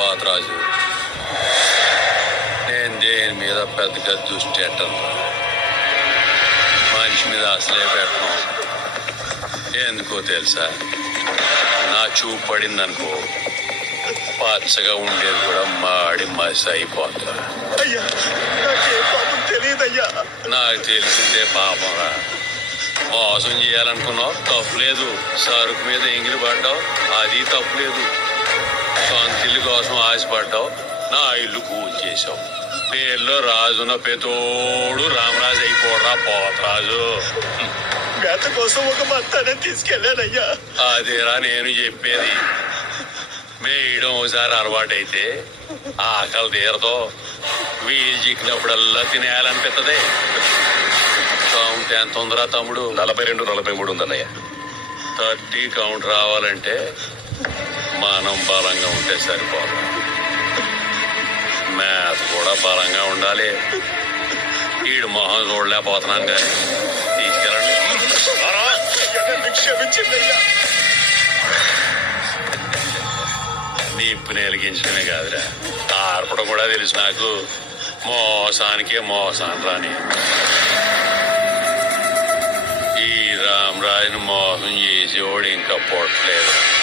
పోతరాజు నేను దేని మీద పెద్దగా దృష్టి పెట్టను? మనిషి మీద అసలే పెట్టను. ఎందుకో తెలుసా? నా చూపు పడిందనుకో పచ్చగా ఉండేది కూడా మాడి మసి అయిపోతా నాకే తెలిసిందే పాపంరా. మోసం చేయాలనుకున్నావు? తప్పులేదు. సరుకు మీద ఎంగిలి పడ్డావు? అది తప్పులేదు. కోసం ఆశపడ్డావు. నా ఇల్లు కూల్ చేసావు పేర్లో రాజున్న పెతోడు రామరాజు అయిపోడరా పోతరాజు. మేత కోసం ఒక భర్తనే తీసుకెళ్ళానయ్యా. అదేరా నేను చెప్పేది. మేయడం ఒకసారి అలవాటైతే ఆకలి తీరదో. వీలు చిక్కినప్పుడల్లా తినేయాలనిపిస్తుంది కౌంట్ ఎంత ఉందిరా తమ్ముడు? నలభై రెండు నలభై మూడు ఉందన్నయ్య. థర్టీ కౌంట్ రావాలంటే మానం బలంగా ఉంటే సరిపోదు. మ్యాథ్ కూడా బలంగా ఉండాలి. ఈడు మొహం చూడలేకపోతున్నాను కానీ తీసుకెళ్ళండి. నిప్పుని నన్ను కాదురా. ఆర్పడం కూడా తెలుసు నాకు. మోసానికే మోసాన్ రాని. ఈ రామరాజుని మోసం చేసేవాడు ఇంకా పొట్టలేదు.